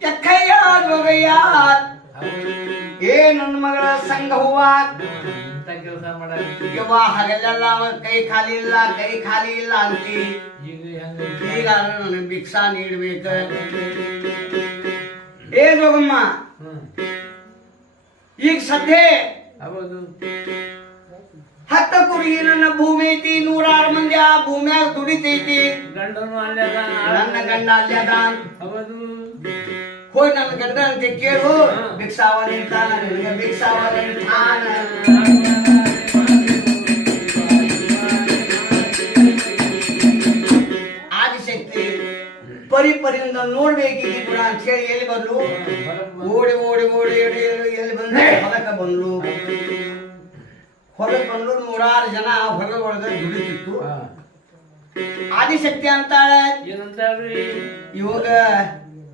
ಎಕ್ಕಯ್ಯ ಜೋಗಯ್ಯ ಏ ನನ್ನ ಮಗಳ ಸಂಘ ಹೂವ ಕೆಲಸ ಮಾಡ ಯವ್ವ ಹಗಲೆಲ್ಲ ಕೈ ಖಾಲಿ ಇಲ್ಲ ಅಂತಿ ಈಗ ನನಗೆ ಭಿಕ್ಷಾ ನೀಡ್ಬೇಕ ಏ ಜೋಗಮ್ಮ ಈಗ ಸದ್ಯ ಹೌದು 10 ಕುರಿ ನನ್ನ ಭೂಮಿ ಐತಿ 106 ಮಂದಿ ಆ ಭೂಮಿಯಾಗ ದುಡಿತೈತಿ ಗಂಡನು ಅಲ್ಲೇದ ನನ್ನ ಗಂಡ ಅಲ್ಲಿ ಅದ ಹೌದು ಹೋಗಿ ನನ್ನ ಗಂಡ ಅಂತ ಕೇಳು ಭಿಕ್ಷಾವ ನಿಂತಾನ ನಿನಗೆ ಭಿಕ್ಷಾವ ನಿಂತಾನ ಆದಿಶಕ್ತಿ ಪರಿಪರಿಯಿಂದ ನೋಡ್ಬೇಕು ಕೂಡ ಅಂತ ಹೇಳಿ ಎಲ್ಲಿ ಬಂದ್ಲು ಓಡಿ ಓಡಿ ಓಡಿ ಓಡಿ ಎಲ್ಲಿ ಬಂದ್ರೆ ಹೊಲಕ್ಕೆ ಬಂದ್ಲು ಹೊಲಕ್ಕೆ ಬಂದು 106 ಜನ ಹೊಲ ಒಳಗೆ ದುಡಿತಿತ್ತು ಆದಿಶಕ್ತಿ ಅಂತಾಳೆ ಏನಂತಾಳ್ರಿ ಇವಾಗ